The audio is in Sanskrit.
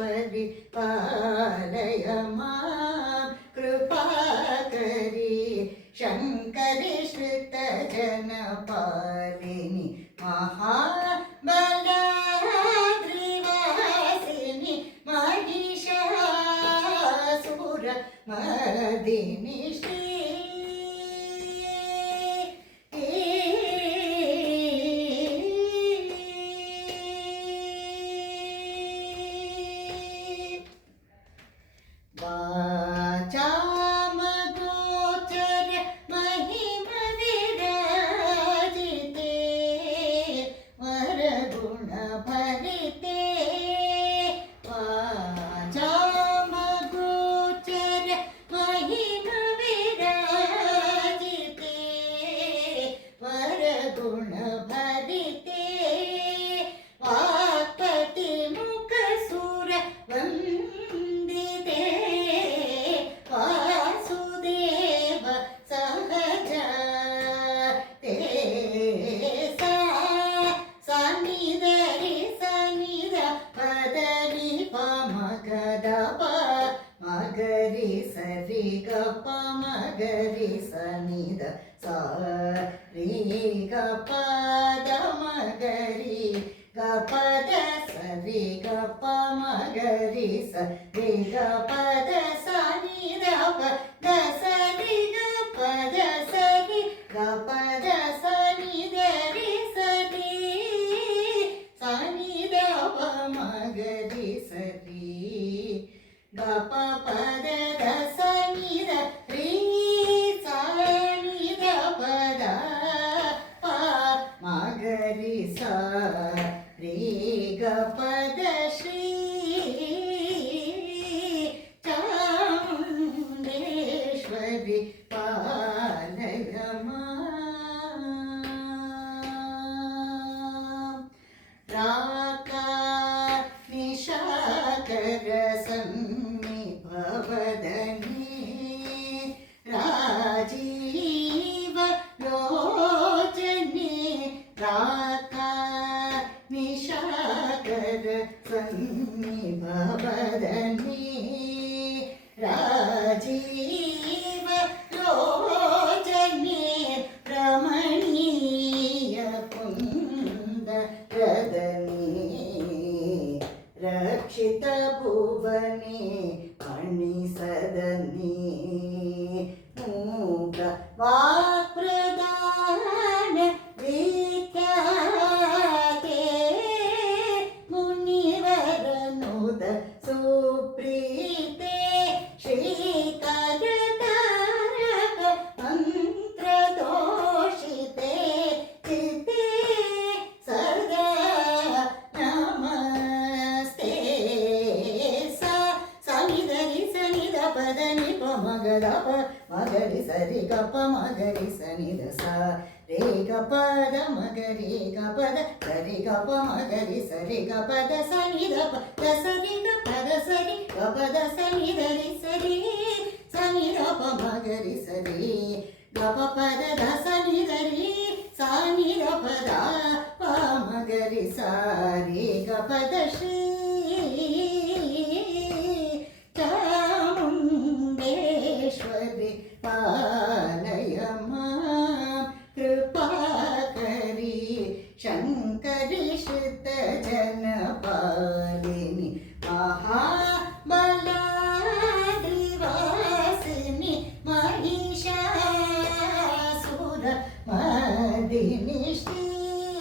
चामुण्डेश्वरि पालय मां कृपाकरी शङ्करि श्रुतजनपालिनि महाबलाद्रिवासिनि महिषासुरमर्दिनि श्री वाचामगोचर महिमविराजिते वरगुणभरिते वाचामगोचर महिमविराजिते वरगुणभरिते वाक्पतिमुखसुर वासुदेव सहज ते सनिधरि सनिध पदरि पमगद मगरि सरि गप मगरि सनिध सरि गपद मगरि गपद सरि गप मगरि सरि गपद सनि द सरि गपद सरि गपद सनि दरि सरि सनि द मगरि सरि गप पद द सनि द रि सनि द पद प मगरि स रि गपद श्री चामुण्डेश्वरि पालय मां राकानिशाकर सन्निभवदने राजीव लोचने राकानिशाकर सन्निभवदने राजीव लोचने रमणीय कुन्दरदने रक्षित भुवने मणिसदने मूक वाक्प्रदान विख्याते मुनिवरनुद सुप्रीते श्रीकरतारक मन्त्रदोषिते चित्ते सदा नमस्ते सनिधरि सनि द पदनि प मगद प मगरि सरि गप मगरि सनि द सा रे गपद मगरि गपद सरि गप मगरि सरि गपद सनि द प द सरि गपद सरि गपद सनि दरि सरि सनि द प मगरि सरि गप पद द सनि दरि सनि द पद प मगरि सरि गपद श्री चामुण्डेश्वरि पालय मां